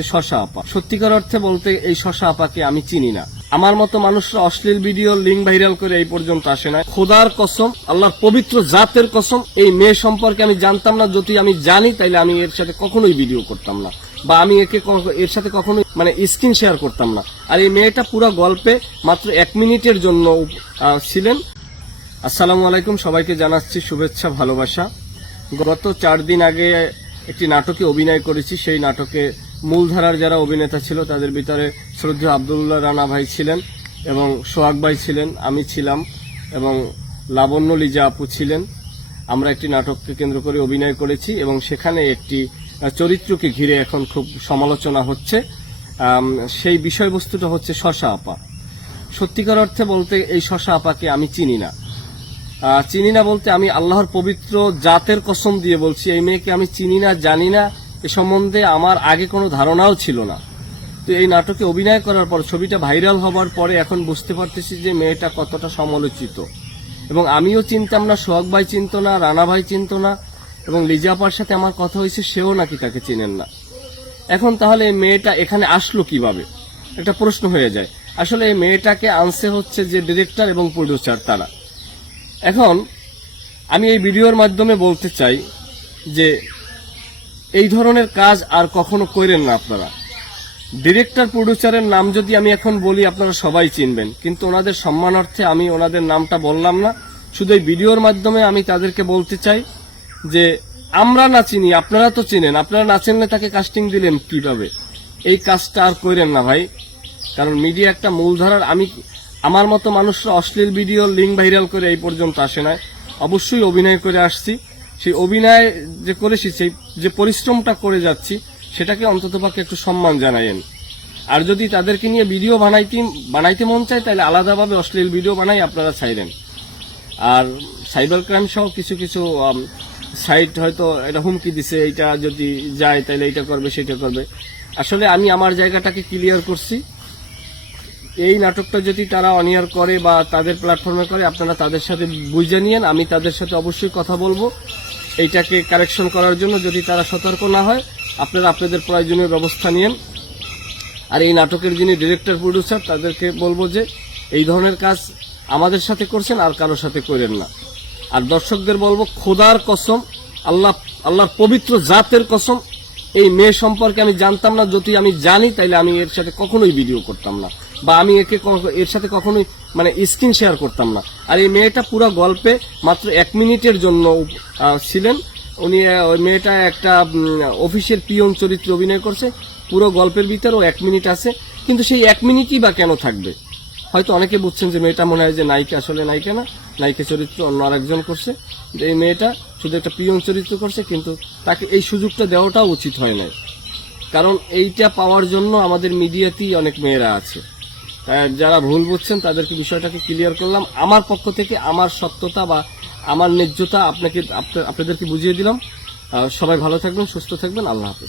শশা আপা। সত্যিকার অর্থে বলতে এই শশা আপাকে আমি চিনি না। আমার মতো মানুষরা অশ্লীল ভিডিও লিঙ্ক ভাইরাল করে এই পর্যন্ত আসে না খোদার কসম, আল্লাহর পবিত্র জাতের কসম, এই মেয়ে সম্পর্কে আমি জানতাম না। যদি আমি জানি, তাইলে আমি এর সাথে কখনোই ভিডিও করতাম না। বা আমি একে এর সাথে কখনোই মানে স্ক্রিন শেয়ার করতাম না। আর এই মেয়েটা পুরো গল্পে মাত্র এক মিনিটের জন্য ছিলেন। আসসালামু আলাইকুম, সবাইকে জানাচ্ছি শুভেচ্ছা, ভালোবাসা। গত চার দিন আগে একটি নাটকে অভিনয় করেছি। সেই নাটকে মূলধারার যারা অভিনেতা ছিল, তাদের ভিতরে শ্রদ্ধেয় আবদুল্লাহ রানা ভাই ছিলেন এবং সোহাগ ভাই ছিলেন, আমি ছিলাম এবং লাবণ্য লিজা আপু ছিলেন। আমরা একটি নাটককে কেন্দ্র করে অভিনয় করেছি এবং সেখানে একটি চরিত্রকে ঘিরে এখন খুব সমালোচনা হচ্ছে। সেই বিষয়বস্তুটা হচ্ছে শশা আপা। সত্যিকার অর্থে বলতে এই শশা আপাকে আমি চিনি না। চিনি না বলতে আমি আল্লাহর পবিত্র জাতের কসম দিয়ে বলছি, এই মেয়েকে আমি চিনি না, জানি না। এ সম্বন্ধে আমার আগে কোনো ধারণাও ছিল না। তো এই নাটকে অভিনয় করার পর ছবিটা ভাইরাল হবার পরে এখন বুঝতে পারতেছি যে মেয়েটা কতটা সমালোচিত। এবং আমিও চিনতাম না, সোহাগ ভাই চিনত না, রানা ভাই চিনত না, এবং লিজাপার সাথে আমার কথা হয়েছে, সেও নাকি তাকে চিনেন না। এখন তাহলে এই মেয়েটা এখানে আসলো কীভাবে? একটা প্রশ্ন হয়ে যায়। আসলে এই মেয়েটাকে আনছে হচ্ছে যে ডিরেক্টর এবং প্রডিউসার তারা। এখন আমি এই ভিডিওর মাধ্যমে বলতে চাই যে এই ধরনের কাজ আর কখনো করেন না আপনারা। ডিরেক্টর প্রডিউসারের নাম যদি আমি এখন বলি, আপনারা সবাই চিনবেন। কিন্তু ওনাদের সম্মানার্থে আমি ওনাদের নামটা বললাম না। শুধু এই ভিডিওর মাধ্যমে আমি তাদেরকে বলতে চাই যে, আমরা না চিনি, আপনারা তো চিনেন। আপনারা না চিনলে তাকে কাস্টিং দিলেন কীভাবে? এই কাজটা আর করেন না ভাই। কারণ মিডিয়া একটা মূলধারার, আমি, আমার মতো মানুষরা অশ্লীল ভিডিও লিঙ্ক ভাইরাল করে এই পর্যন্ত আসে না অবশ্যই অভিনয় করে আসছি। সেই অভিনয় যে করেছি, সেই যে পরিশ্রমটা করে যাচ্ছি, সেটাকে অন্ততপক্ষে একটু সম্মান জানাইন আর যদি তাদেরকে নিয়ে ভিডিও বানাইতে বানাইতে মন চায়, তাহলে আলাদাভাবে অশ্লীল ভিডিও বানাই আপনারা চাইলেন আর সাইবার ক্রাইম সহ কিছু কিছু সাইট হয়তো এটা হুমকি দিছে এটা যদি যায়, তাহলে এটা করবে, সেটা করবে। আসলে আমি আমার জায়গাটাকে ক্লিয়ার করছি। এই নাটকটা যদি তারা অনিয়ার করে বা তাদের প্ল্যাটফর্মে করে, আপনারা তাদের সাথে বুঝে নিয়েন, আমি তাদের সাথে অবশ্যই কথা বলব। এইটাকে কারেকশন করার জন্য যদি তারা সতর্ক না হয়, আপনারা আপনাদের প্রয়োজনীয় ব্যবস্থা নিয়েন। আর এই নাটকের যিনি ডিরেক্টর প্রডিউসার তাদেরকে বলব যে, এই ধরনের কাজ আমাদের সাথে করছেন, আর কারোর সাথে করেন না। আর দর্শকদের বলব, খোদার কসম, আল্লাহ, আল্লাহর পবিত্র জাতের কসম, এই মেয়ে সম্পর্কে আমি জানতাম না, যদি আমি জানি, তাইলে আমি এর সাথে কখনোই ভিডিও করতাম না। বা আমি একে এর সাথে কখনোই মানে স্ক্রিন শেয়ার করতাম না। আর এই মেয়েটা পুরো গল্পে মাত্র এক মিনিটের জন্য ছিলেন। উনি ওই মেয়েটা একটা অফিসের পিয়ন চরিত্রে অভিনয় করছে। পুরো গল্পের ভিতরেও এক মিনিট আছে। কিন্তু সেই এক মিনিটই বা কেন থাকবে? হয়তো অনেকে বুঝছেন যে মেয়েটা মনে হয় যে নায়িকা আসলে নায়িকা না। নায়িকা চরিত্র অন্য আরেকজন করছে। এই মেয়েটা শুধু একটা পিয়ন চরিত্র করছে, কিন্তু তাকে এই সুযোগটা দেওয়াটাও উচিত হয় না কারণ এইটা পাওয়ার জন্য আমাদের মিডিয়াতেই অনেক মেয়েরা আছে। যারা ভুল বুঝছেন, তাদেরকে বিষয়টাকে ক্লিয়ার করলাম। আমার পক্ষ থেকে আমার সত্যতা বা আমার ন্যায্যতা আপনাকে আপনাদেরকে বুঝিয়ে দিলাম। সবাই ভালো থাকবেন, সুস্থ থাকবেন। আল্লাহ হাফেজ।